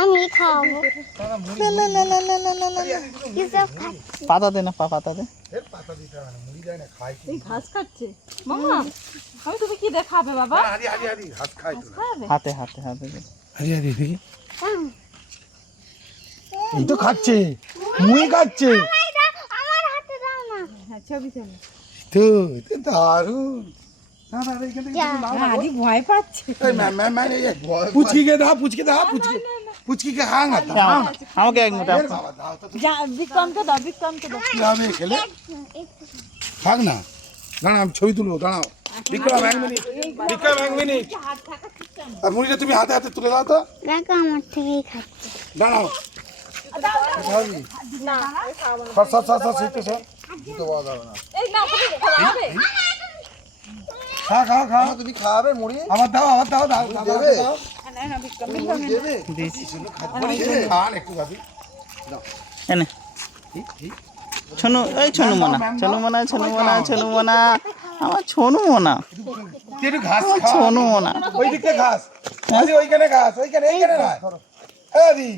আমি খাবো না না না না না না না কি সব খাচ্ছি পাতা দে না পাতা দে এর পাতা দিতে হয় না মুড়ি দেয় না খায় কি এই ঘাস খাচ্ছে মামা আমি তুমি কি দেখাবে বাবা আদি আদি আদি ঘাস খায় তো খাবে হাতে দে আদি আদি দেখি এই তো খাচ্ছে মুড়ি খাচ্ছে আমার হাতে দাও না হ্যাঁ ছবি ছবি তো এটা দারুণ না না এখান থেকে আদি ভয় পাচ্ছে এই ম্যাম পুচকিকে দাও পুচকিকে খা না আমাকে এক মুঠো বাবা দাও তো যা বিক্রমকে দাও বিক্রমকে দাও কি হবে খেলে থাক না দাঁড়া আমি ছবি তুলবো দাঁড়াও বিক্রম এক মিনিট আর মুড়িটা তুমি হাতে হাতে তুলে দাও তো দেখো আমার থেকেই খাচ্ছে দাঁড়াও খাবি সর সিটে সর দুটো বাবা দাও না এই না খাবে খা তুমি খাবে মুড়ি আমার দাও দেবে না না বিক্রম দেবে দিয়েছি খান একটু খাবি এনে ছনু মোনা আমার ছনু মোনা একটু ঘাস আমার খা ছনু মোনা ওই দিকটা ঘাস ওইখানে এইখানে না আদি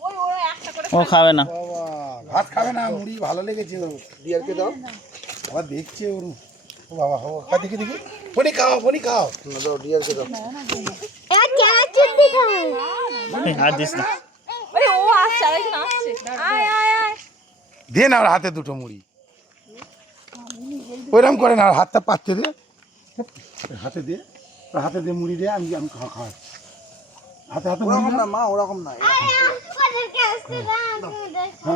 ওই ওই একটা করে ও খাবে না বাবা ঘাস খাবে না মুড়ি ভালো লেগেছে ওর ডিয়ারকে দাও আবার দেখছে ওর ও বাবা দেখি বনি খাও না দাও ডিয়ারকে দাও এবার কেন চুটি খাও হাত দিস না ওই ও আসছে আরেকজন আসছে আয় দে না ওর হাতে দুটো মুড়ি ওইরকম করে না হাতটা পাততে দে হাতে দে মুড়ি দে আমি খাওয়া হাতে মুড়ি না মা ওরকম না ওদেরকে আসতে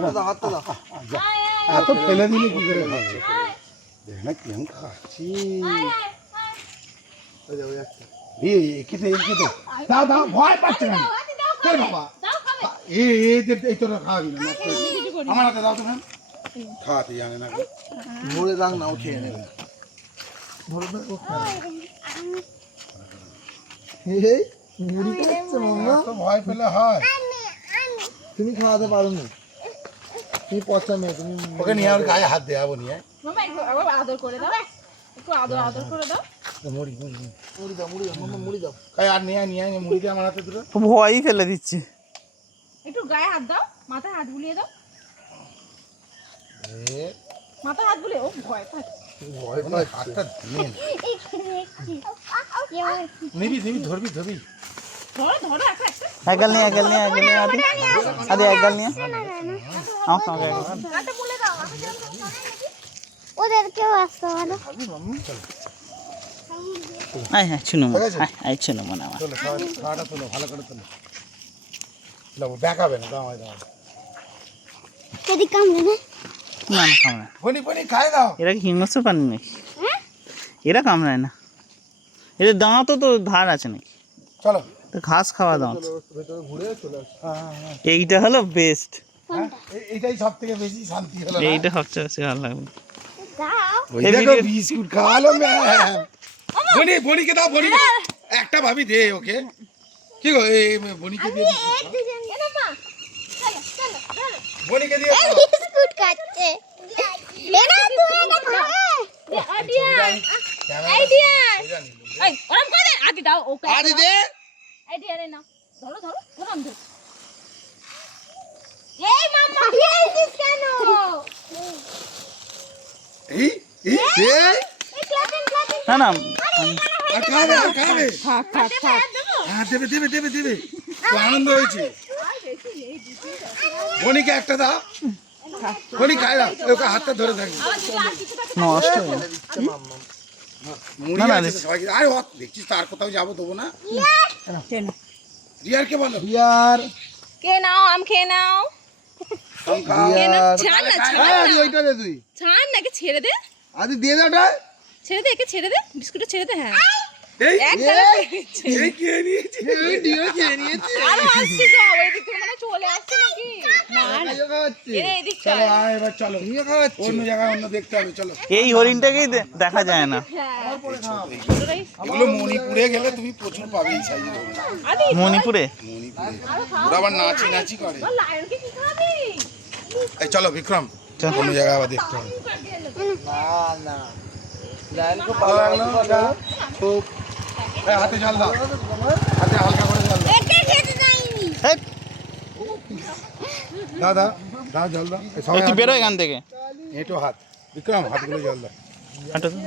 দাও হাতটা দাও এত ফেলে দিলে কি করে খাচ্ছে দেখ না কেমন খাচ্ছি দাও ভয় পাচ্ছে না বাবা এই তো খাওয়াবি না আমার হাতে দাও তুমি খাওয়াতে জানে না ধরে দাও না ও খেয়ে নেবে ভয় পেলে হয় তুমি খাওয়াতে পারো না তুমি পচা মেয়ে তুমি ওকে নিয়ে ওর গায়ে হাত দেওয়াবো নিয়ে মামা একটু আবার আদর করে দাও একটু আদর করে দাও মুড়ি দাও গায়ে আর নিয়ে মুড়ি দিয়ে আমার হাতে দুটো ভয়ই ফেলে দিচ্ছে একটু গায়ে হাত দাও মাথায় হাত বুলিয়ে দাও মাথায় হাত বুলিয়ে ও ভয় পাচ্ছে ভয় পায় হাতটা দিয়ে নিবি ধরবি ধরো একটা একগাল নিয়ে আদি একগাল নিয়ে আমাকে হাতে বুলে দাও ওদেরকেও আসতে বলো হ্যাঁ ছুনু মোনা আমার চলো খাওয়াটা তোলো ভালো করে তোলো দেখাবে না দাও যদি কামড়ে না না কামড়ায় বনি খাই দাও এরা কি হিংস্র প্রাণী নাকি এরা কামড়ায় না এদের দাঁতও তো ধার আছে নাকি চলো তো ঘাস খাওয়া দাঁত ভেতরে ঘুরে চলে এইটা হলো বেস্ট এইটাই সব থেকে বেশি শান্তি হলো এইটা সবচেয়ে বেশি ভালো লাগবে দাও ওই দেখো বিস্কুট খাওয়ালো ম্যাম বনিকে দাও বনি একটা ভাবি দে ওকে কি গো এই বনিকে দিয়ে বনিকে দিয়ে বিস্কুট খাচ্ছে এরা তুমি এটা খাবে এই ওরম করে দে আদি দাও ওকে আদি দে আইডিয়া রে না ধরো ওরম ধরো এই মাম্মা খেয়েছিস কেন এই ক্লাসিং না না আর খাবে থাক হ্যাঁ দেবে তো আনন্দ হয়েছে বনিকে একটা দাও বনি খাই দাও ওকে হাতটা ধরে থাকি নষ্ট হয়ে গেল। মুড়ি আছে সবাইকে আরে দেখছিস তো আর কোথাও যাবো দেবো না রিয়ারকে বলো রিয়ার কে নাও আম খেয়ে নাও ছাড় না ওইটা দে তুই ছাড় নাকি ছেড়ে দে আদি দিয়ে দে ওটা একে ছেড়ে দে বিস্কুটটা ছেড়ে দে হ্যাঁ এই একদম এই খেয়ে নিয়েছি খেয়ে নিয়েছি আরো আসছে তো এদিক থেকে মানে চলে আসছে নাকি না এদিক চল চলো আয় এবার চলো অন্য জায়গায় অন্য দেখতে হবে চলো এই হরিণটাকেই দেখা যায় না এগুলো মণিপুরে গেলে তুমি প্রচুর পাবে এই সাইজের হরিণ। মণিপুরে ওরা আবার নাচি করে লায়নকে কি খাবি এই চলো বিক্রম অন্য জায়গায় আবার দেখতে হবে খুব হাতে জল দাও হাতে হালকা করে জল দাও এটা খেতে দাদা দাদা জল দাও এই সবাই তুই বেরো এখান থেকে এঁটো হাত বিক্রম হাতগুলো জল দাও হাঁটো তো।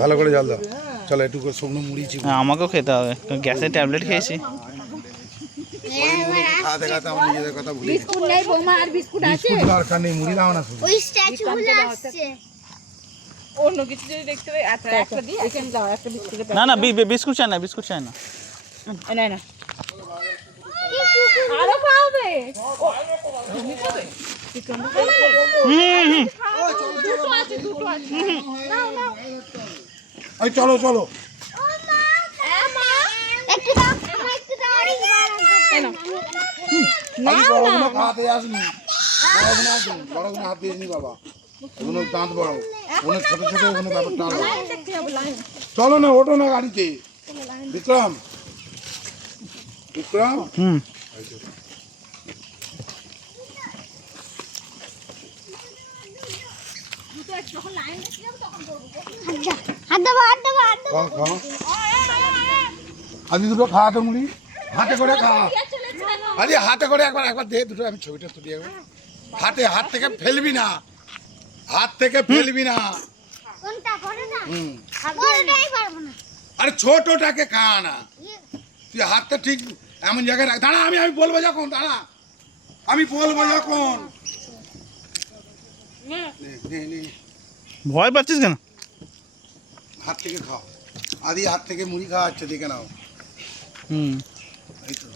ভালো করে জল দাও চলো একটু করে শুকনো মুড়ি চিবো হ্যাঁ, আমাকেও খেতে হবে গ্যাসের ট্যাবলেট খেয়েছি। খাতে খাতে আমার নিজেদের কথা ভুলে গেছি বিস্কুট নেই বৌমা আর বিস্কুট আছে বিস্কুট দরকার নেই মুড়ি দাও না শুধু ওই স্ট্যাচু গুলো আসছে অন্য কিছু যদি দেখতে পাই আচ্ছা একটা দিই এখানে দাও একটা বিস্কুটের না না বিস্কুট চাই না, বিস্কুট চাই না। প্যাকেট না না আরো খাওয়াবে তুমি খাবে দুটো আছে নাও নাও এই চলো চলো একটু দাও আমার একটু দাও আরে আমি বড়গুলো খাওয়াতে আসনি বড়গুলো আসুন বড়গুলো হাত দিয়ে নি বাবা ওগুলো দাঁত বড় ওগুলো ছোট ছোট ওগুলো ব্যাপারটা আলাদা চলো না ওঠো না গাড়িতে বিক্রম বিক্রম হুম হাত দাও হাত দাও হাত দাও খাও খাও আদি দুটো খাওয়াতে মুড়ি হাতে করে খাওয়া আরে হাতে করে একবার একবার দে দুটো আমি ছবিটা তুলি একবার হাত থেকে ফেলবি না হাত থেকে ফেলবি না কোনটা করে না হুম কোনটাই পারবো না আরে ছোটটাকে খা না তুই হাতটা ঠিক এমন জায়গায় রাখ দাঁড়া আমি বলবো যখন দাঁড়া আমি বলবো যখন নে, নে। ভয় পাচ্ছিস কেন? হাত থেকে খাও আদি হাত থেকে মুড়ি খাওয়াচ্ছে দেখে নাও হুম এই তো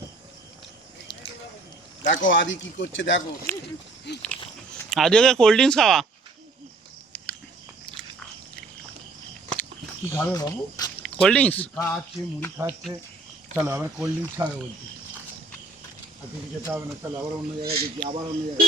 দেখো আদি কি করছে দেখো আজকে কোল্ড ড্রিঙ্কস খাওয়া। কি খাবে বাবু কোল্ড ড্রিঙ্কস খাচ্ছে মুড়ি খাচ্ছে চলো আবার কোল্ড ড্রিঙ্কস খাবে বলছি আর কিছু খেতে হবে না চলো আবার অন্য জায়গায় দেখি আবার অন্য জায়গায়